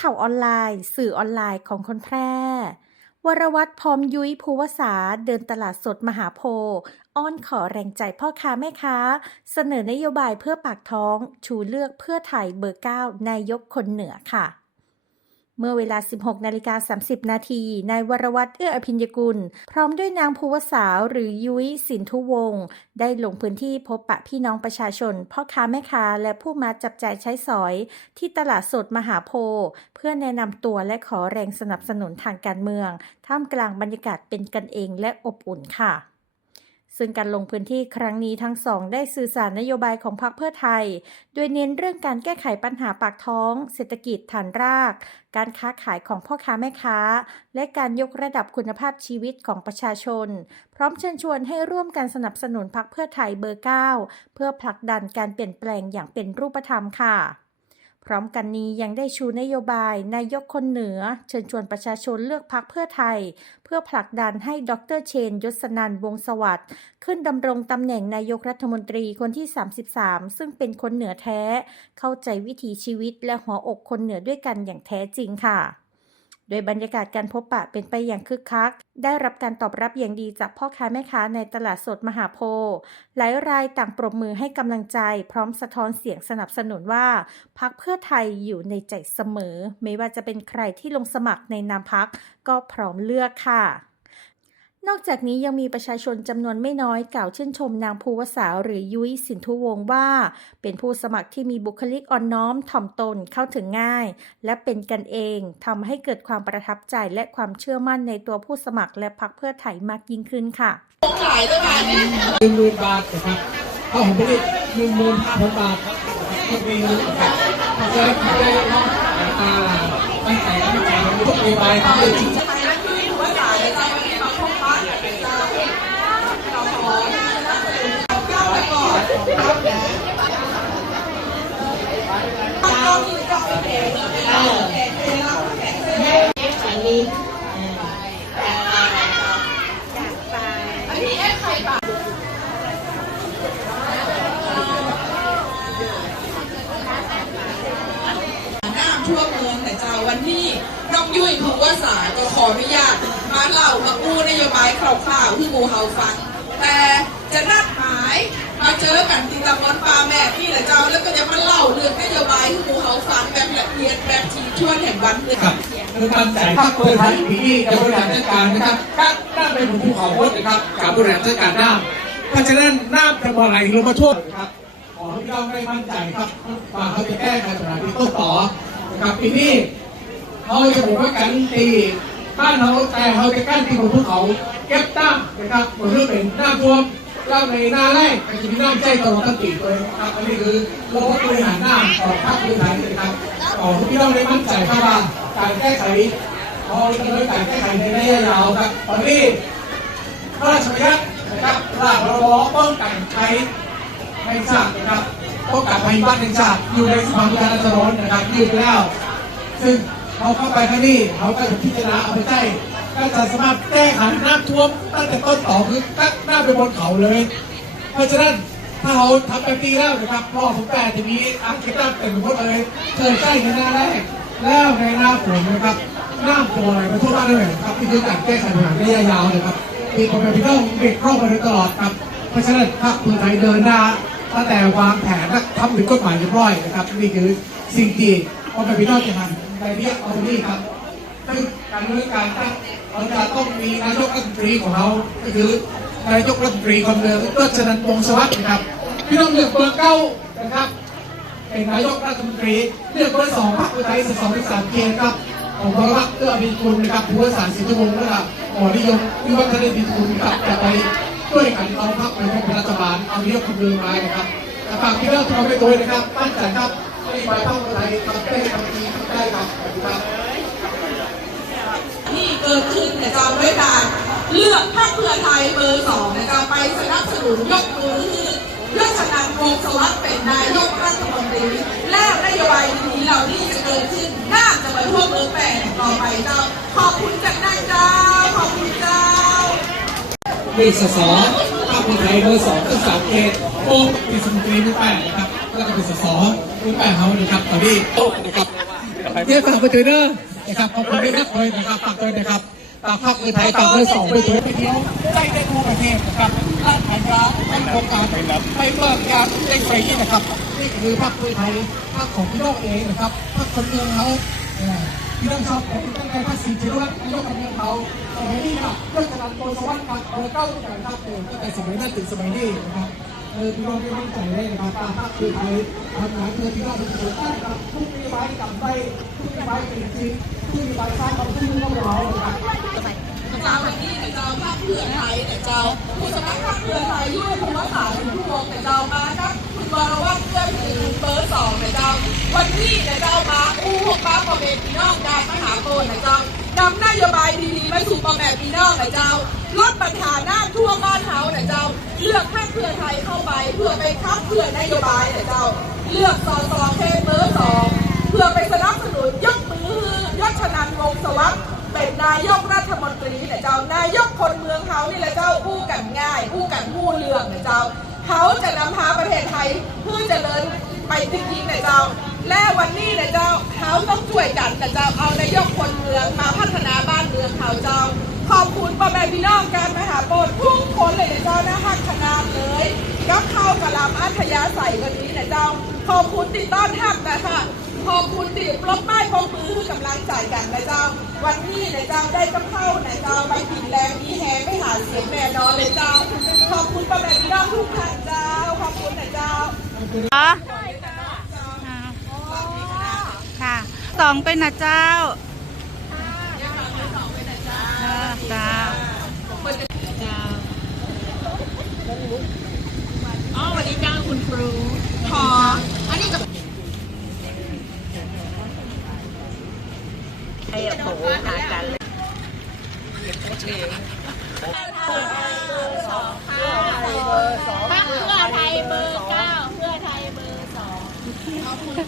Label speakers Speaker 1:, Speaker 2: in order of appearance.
Speaker 1: ข่าวออนไลน์ สื่อออนไลน์ของคนแพร่ วรวัตรพร้อมยุ้ยภูวสาเดินตลาดสดมหาโพอ้อนขอแรงใจพ่อค้าแม่ค้า เสนอนโยบายเพื่อปากท้อง ชูเลือกเพื่อไทยเบอร์9นายกคนเหนือค่ะ เมื่อเวลา 16นาฬิกา30 นาทีนายวรวัตรเอื้ออภิญญกุล พร้อมด้วยนางภูวสาวหรือยุ้ยสินทุวงศ์ได้ลงพื้นที่พบปะพี่น้องประชาชน พ่อค้าแม่ค้าและผู้มาจับจ่ายใช้สอย ที่ตลาดสดมหาโพธิ์เพื่อแนะนำตัวและขอแรงสนับสนุนทางการเมือง ท่ามกลางบรรยากาศเป็นกันเองและอบอุ่นค่ะ ซึ่งการลงพื้นที่ครั้งนี้ทั้งสองได้สื่อสารนโยบายของพรรคเพื่อไทย โดยเน้นเรื่องการแก้ไขปัญหาปากท้อง เศรษฐกิจฐานราก การค้าขายของพ่อค้าแม่ค้า และการยกระดับคุณภาพชีวิตของประชาชน พร้อมเชิญชวนให้ร่วมกันสนับสนุนพรรคเพื่อไทยเบอร์ 9 เพื่อผลักดันการเปลี่ยนแปลงอย่างเป็นรูปธรรมค่ะ ร้อมกันนี้ยังได้ชูนโยบาย นายกคนเหนือ เชิญชวนประชาชนเลือกพักเพื่อไทย เพื่อผลักดันให้ดรเชน ยศนันวงศ์สวัสดิ์ขึ้นดำรงตำแหน่งนายกรัฐมนตรีคนที่ 33 ซึ่งเป็นคนเหนือแท้ เข้าใจวิถีชีวิตและหัวอกคนเหนือด้วยกันอย่างแท้จริงค่ะ โดยบรรยากาศการพบปะเป็นไปอย่างคึกคัก ได้รับการตอบรับอย่างดีจากพ่อค้าแม่ค้าในตลาดสดมหาโพธิ์หลายรายต่างปรบมือให้กำลังใจ พร้อมสะท้อนเสียงสนับสนุนว่าพักเพื่อไทยอยู่ในใจเสมอ ไม่ว่าจะเป็นใครที่ลงสมัครในนามพักก็พร้อมเลือกค่ะ นอกจากนี้ยังมีประชาชนจำนวนไม่น้อยกล่าวชื่นชมนางภูวสาวหรือยุ้ยสินทุวงศ์ว่า เป็นผู้สมัครที่มีบุคลิกอ่อนน้อมถ่อมตนเข้าถึงง่าย และเป็นกันเองทำให้เกิดความประทับใจและความเชื่อมั่นในตัวผู้สมัครและพรรคเพื่อไทยมากยิ่งขึ้นค่ะ
Speaker 2: ขายด้วยกัน
Speaker 3: หนึ่งหมื่นบาทนะครับข้าของผลิตหนึ่งหมื่นห้าพันบาททุกปีนะครับถ้าจะได้ขายได้เนาะอ่าตั้งแต่ตั้งแต่ทุกปีไปครับ
Speaker 2: วันนี้น้องยุ้ยภูวสาก็ขออนุญาตมาเล่ามาพูดนโยบายคร่าวๆที่หมูเฮาฟัง แต่จะนัดหมายมาเจอกันที่ตำบลปาแม่นี่แหละเจ้าแล้วก็จะมาเล่าเรื่องนโยบายที่หมูเฮาฟังแบบละเอียดแบบทีช่วนแห่งวันเลย
Speaker 3: ครับคือการจ่ภาคเพื่อไทยปีนี้จะบริหารจัดการนะครับก็น่าเป็นภูเขาโคตรนะครับกับบริหารจัดการน้ำเพราะฉะนั้นน้ำจะบ่ไหลลงมาท่วมนะครับขอให้พี่น้องได้มั่นใจครับว่าเขาจะแก้ไขปัญหาที่ต้นต่อนะครับปีนี้ เขาจะบอกว่ากันตีบ้านเขาแต่เขาจะกั้นที่บนภูเขาเก็บตั้งนะครับบนเรื่องเป็นน้ำท่วมแล้วในหน้าแรกก็จะมีน้ำใจตลอดทั้งปีเลยครับอันนี้คือระบบริหารน้ำของภาคพื้นฐานนะครับขอให้พี่น้องได้มั่นใจครับว่าการแก้ไขเขาจะเนินการแก้ไขในระยะยาวครับตอนนี้พระราชบัญญัตินะครับร่างพรบป้องกันภัยแห่งชาตินะครับป้องกันภัยพิบัติแห่งชาติอยู่ในสภาผู้แทนราษฎรนะครับยื่นแล้วซึ่ง เขาเข้าไปข้างนี้เขาก็จะพิจารณาเอาไปใช้ก็จะสามารถแก้ไขน้ำท่วมตั้งแต่ต้นต่อคือตั้งหน้าไปบนเขาเลย เพราะฉะนั้นถ้าเราทำแบบนี้แล้วนะครับพ่อผมแปดจะมีอังเก็บน้ำเต็มหมดเลยเชิญใกล้ในหน้าแรกแล้วในหน้าฝนนะครับหน้ำตัวอะไรมาทั่วบ้านเลยครับนี่คือการแก้ไขปัญหาระยะยาวนะครับมีคนเป็นพี่น้องเด็กครอบมาโดยตลอดครับเพราะฉะนั้นพรรคเพื่อไทยเดินหน้าตั้งแต่วางแผนและทำถึงกฎหมายเรียบร้อยนะครับนี่คือสิ่งที่ คนเป็นพี่น้องจะทำในเรียกเอาตรงนี้ครับซึ่งการดำเนิการตั้งเราจะต้องมีนายกรัฐมนตรีของเขาก็คือนายกรัฐมนตรีคนเดิมรัชนันวงสวัสดิ์นะครับพี่น้องเลือกเบอร์เก้านะครับเป็นนายกรัฐมนตรีเลือกเบอร์สองพรรคเพื่อไทยสสที่สามเกียรครับของพระรักเอื้อบินคุณนะครับผู้ว่าสารสิทธิวงศ์นะครับหมอนิยมวิวัฒนบินคุณครับจะไปช่วยกันเอาพรรคไปเป็นรัฐบาลเอานายกคนเดิมมานะครับแต่ฝากพี่น้องทุกคนไปด้วยนะครับมั่นใจครับ ไม่ไปพรรคเพื่อไทยทำได้ทำดีได้ครับครับ
Speaker 2: ที่เกิดขึ้นแต่จะด้วยการเลือกพรรคเพื่อไทยเบอร์สองนะจะไปสนับสนุนยกมือคือเลือชนะวงสวัสดิ์เป็นนายกรัฐมนตรีและนโยบายดีๆเหล่านี้จะเกิดขึ้นน่าจะไปทั่วเมืองแปดต่อไปเจ้าขอบคุณจากนายเจ้าขอบคุณเจ้า
Speaker 3: มีสสภาคคนไทยเบอร์สองเป็นสามเขตโอ้เป็นสมนตรีมือแปดนะครับ แล้วก็เป็นสสมือแปดเขานะครับตอนนี้โต๊ะนะครับเดี๋ยฝากไปถึงเด้อนะครับขอบคุณที่ทักเลยนะครับฝากด้วยนะครับฝากพักเพื่อไทยฝากเบอร์สองไปถึงไปเที่ยวใจได้ทั่วประเทศนะครับร้านขายยาให้โครงการไปเบิกยาได้ฟรีนะครับนี่คือพักเพื่อไทยพักของพี่น้องเองนะครับพักคนเมืองเขาพี่น้องชอบผมตั้งใจพักสีเชียวนายกคนเมืองเขาสมัยนี้ครับเรื่องการโกยสวรรค์การเบอร์เก้าทุกอย่างครับเตั้งแต่สมัยนั้นถึงสมัยนี้นะครับ เออพี่น้องไม่มั่นใจเลยนะครับตามภาคคือไทยทำงานเพื่อพี่น้องเป็นส่วนได้ครับทุกนโยบายกลับไปทุกนโยบายเป็นจริงทุกนโยบายสร้างความทุ่มเทของเราครับ
Speaker 2: เจ้าวันนี้เนี่ยเจ้าภาคเพื่อไทยเนี่ยเจ้าผู้สมัครพรรคเพื่อไทยยุ่ยภูมิศาสตร์ผู้วงเนี่ยเจ้ามาครับคุณวรวัฒน์เพื่อนถือเบอร์สองเนี่ยเจ้าวันนี้เนี่ยเจ้ามาอู้พวกป้าพ่อแม่พี่น้องได้มหาโกนเนี่ยเจ้านำนโยบายดีๆมาสู่พ่อแม่พี่น้องเนี่ยเจ้าลดปัญหาน้ำท่วมบ้านเฮาเนี่ยเจ้าเลือก เพื่อไทยเข้าไป เพื่อไปคัดเพื่อนโยบายเนี่ยเจ้า เลือกสอสอเขตเบอร์สองเพื่อไปสนับสนุนยกมือยศชนันวงสวัสดิ์เป็นนายกรัฐมนตรีเนี่ยเจ้านายกคนเมืองเขานี่แหละเจ้าอู้กันง่ายอู้กันผู้เรื่องเนี่ยเจ้าเขาจะนำพาประเทศไทยเพื่อเจริญไปจริงๆเนี่ยเจ้า และวันนี้เนี่ยเจ้าเขาต้องช่วยกันเนี่ยเจ้าเอานายกคนเมืองมาพัฒนาบ้านเมืองเขาเจ้าขอบคุณพ่อแม่พี่น้องการมหาโปรดทุก คนเลยเนี่ยเจ้านะฮักขนาดเลยกับเข้ากระลำอัธยาศัยวันนี้เนี่ยเจ้า ขอบคุณติดต้อนทับนะคะขอบคุณที่ปลดป้ายพกมือให้กำลังใจกันนะเจ้า วันนี้นะเจ้าได้กำเข้านะเจ้าไปกินแรงมีแหงไม่หาเสียงแม่นอนเลยเจ้า ขอบคุณป้าแม่พี่น้องทุกท่านเจ้า ขอบคุณนะเจ้า
Speaker 4: อ๋อค่ะสองเป็นนะเจ้าเจ้าเจ้า
Speaker 2: อ๋อสวัสดีจ้าคุณครูขออันนี้กับ
Speaker 4: ไอ้โผล่หากัน
Speaker 2: เก็
Speaker 5: บเระ
Speaker 2: เบอร์สอง